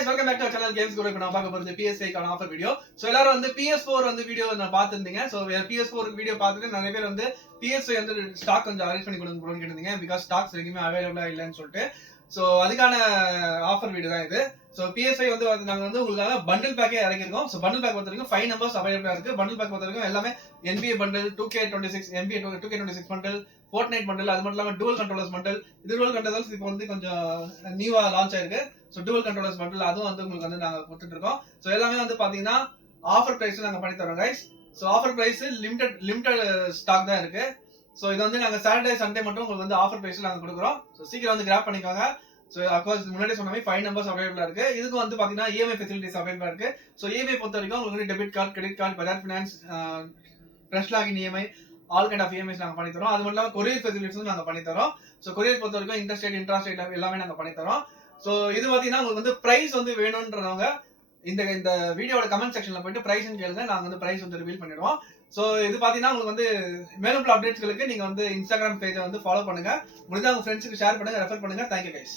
guys, welcome back to our channel Games Guru. இப்போ நான் பார்க்க போறது PS5 கான ஆஃபர் வீடியோ. சோ எல்லாரும் வந்து PS4 வந்து வீடியோ நான் பார்த்திருந்தீங்க. சோ PS4 வீடியோ பார்த்துட்டு நிறைய பேர் வந்து PS5 வந்து ஸ்டாக் கொஞ்சம் அரேஞ்ச் பண்ணி கொடுங்க ப்ரோன்னு கேட்டிருந்தீங்க. பிகாஸ் ஸ்டாக்ஸ் எங்கேயுமே அவைலபிளா இல்லைன்னு சொல்லிட்டு. சோ அதுக்கான ஆஃபர் வீடியோ தான் இது. சோ PS5 வந்து நாங்க வந்து உங்களுக்காக பண்டில் பேக்கே இறக்கிருக்கோம். சோ பண்டில் பேக் பொறுத்த வரைக்கும் 5 நம்பர்ஸ் அவைலபிளா இருக்கு. பண்டில் பேக் பொறுத்த வரைக்கும் எல்லாமே NBA bundle, 2K26, NBA 2K26 bundle, Fortnite bundle, அது மட்டும் இல்லாம dual controllers பண்டில். இது dual controllers இப்போ வந்து கொஞ்சம் நியூவா லான்ச் ஆயிருக்கு. சோ dual controllers பண்டில் அதுவும் வந்து உங்களுக்கு வந்து நாங்க கொடுத்துட்டு இருக்கோம். சோ எல்லாமே வந்து பாத்தீங்கன்னா ஆஃபர் பிரைஸ்ல நாங்க பண்ணி தரோம் guys. So offer price limited stock தான் இருக்கு. சோ இது வந்து நாங்க சாட்டர்டே சண்டே மட்டும் உங்களுக்கு வந்து ஆஃபர் பிரைஸ்ல நாங்க கொடுக்குறோம். சோ சீக்கிரம் வந்து கிராப் பண்ணிக்கோங்க. சோ அப்கோர்ஸ் முன்னாடி சொன்ன மாதிரி 5 நம்பர்ஸ் அவைலபிளா இருக்கு. இதுக்கு வந்து பாத்தீங்கன்னா EMI ஃபெசிலிட்டிஸ் அவைலபிளா இருக்கு. சோ EMI பொறுத்த வரைக்கும் உங்களுக்கு debit card, credit card, Bajaj Finance, fresh login EMI, all kind of EMIs நாங்க பண்ணி தரோம். அது மட்டும் இல்லாம கொரியர் ஃபெசிலிட்டிஸும் நாங்க பண்ணி தரோம். சோ கொரியர் பொறுத்த வரைக்கும் இன்ட்ராஸ்டேட் எல்லாமே நாங்க பண்ணி தரோம். சோ இது பாத்தீங்கன்னா உங்களுக்கு வந்து பிரைஸ் வந்து வேணும்ன்றவங்க இந்த வீடியோட கமெண்ட் செக்ஷன்ல போயிட்டு பிரைஸ் கேளுங்க. நாங்க வந்து பிரைஸ் வந்து ரிவீல் பண்ணிடுவோம். சோ இது பாத்தீங்கன்னா உங்களுக்கு வந்து மேலும் பல அப்டேட்ஸ்களுக்கு நீங்க வந்து இன்ஸ்டாகிராம் பேஜை வந்து ஃபாலோ பண்ணுங்க. முடிஞ்சா உங்க ஃப்ரெண்ட்ஸ்க்கு ஷேர் பண்ணுங்க, ரெஃபர் பண்ணுங்க. Thank you guys.